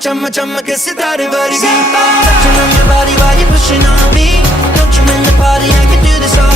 chumma chumma ke sitare vargi. Touching on your body while you're pushing on me. Don't you end the party, I can do this all